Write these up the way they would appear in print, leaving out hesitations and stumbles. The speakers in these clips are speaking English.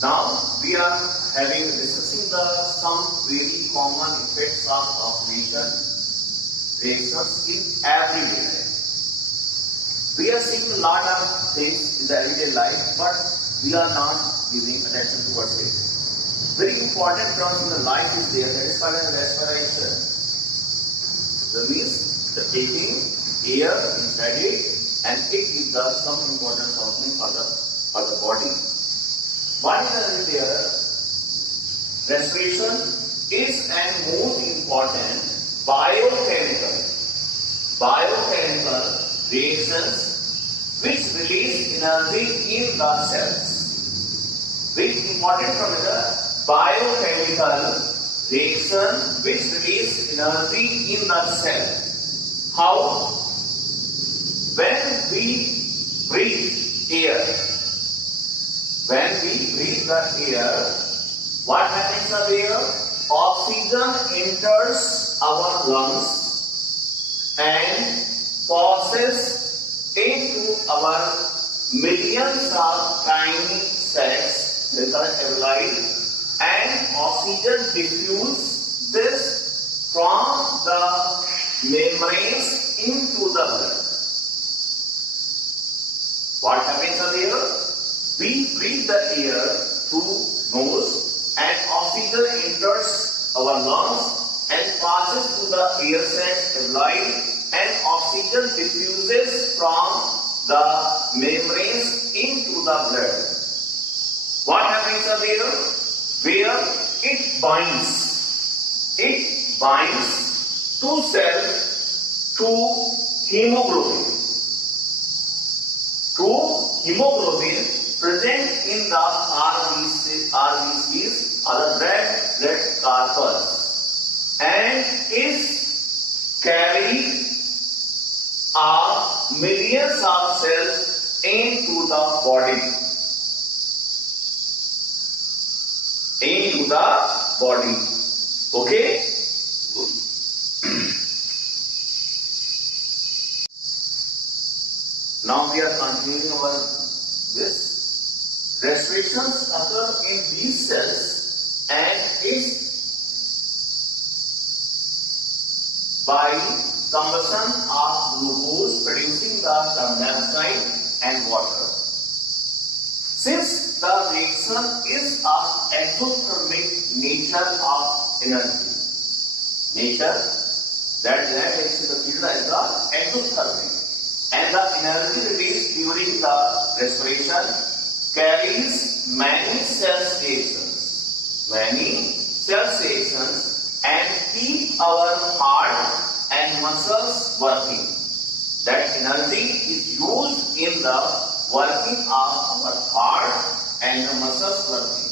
Now we are discussing some very common effects of oxidation reactions in everyday life. We are seeing a lot of things in the everyday life, but we are not giving attention towards it. Very important terms in the life is there, that is called as respiration. That means the taking air inside it, and it is some important function for the body. What is there? Respiration is an most important biochemical reactions which release energy in the cells. Which important from the biochemical reaction which release energy in the cell. How? When we breathe air, the air, what happens to the air? Oxygen enters our lungs and passes into our millions of tiny cells, they are alveoli, and oxygen diffuses from the membranes into the blood. What happens to the air? We breathe the air through nose and oxygen enters our lungs and passes through the air sacs alveoli, and oxygen diffuses from the membranes into the blood. What happens to the air? Where it binds to cells to hemoglobin. Present in the RBCs are the red blood corpuscles and is carried millions of cells into the body. Okay? Good. Now we are continuing our this. Respirations occur in these cells and it's by combustion of glucose producing the carbon dioxide and water. Since the reaction is of exothermic nature of energy, that makes the field as the exothermic, and the energy released during the respiration carries many cell reactions and keep our heart and muscles working. That energy is used in the working of our heart and the muscles working.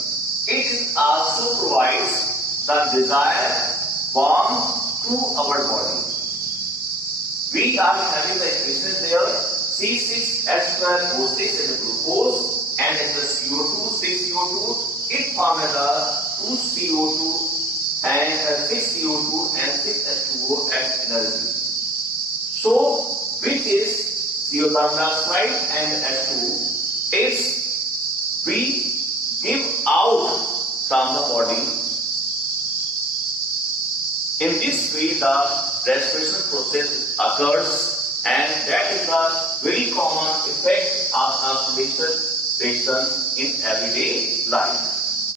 It also provides the desired warmth to our body. We are having the equation there, C6H12O6 is the glucose and in the CO2, 6CO2, it forms the 2CO2 and 6CO2 and 6H2O as energy. So, which is CO carbon dioxide and H2 is we give out from the body. In this way, the respiration process occurs, and that is a very common effect of oxidation reactions in everyday life.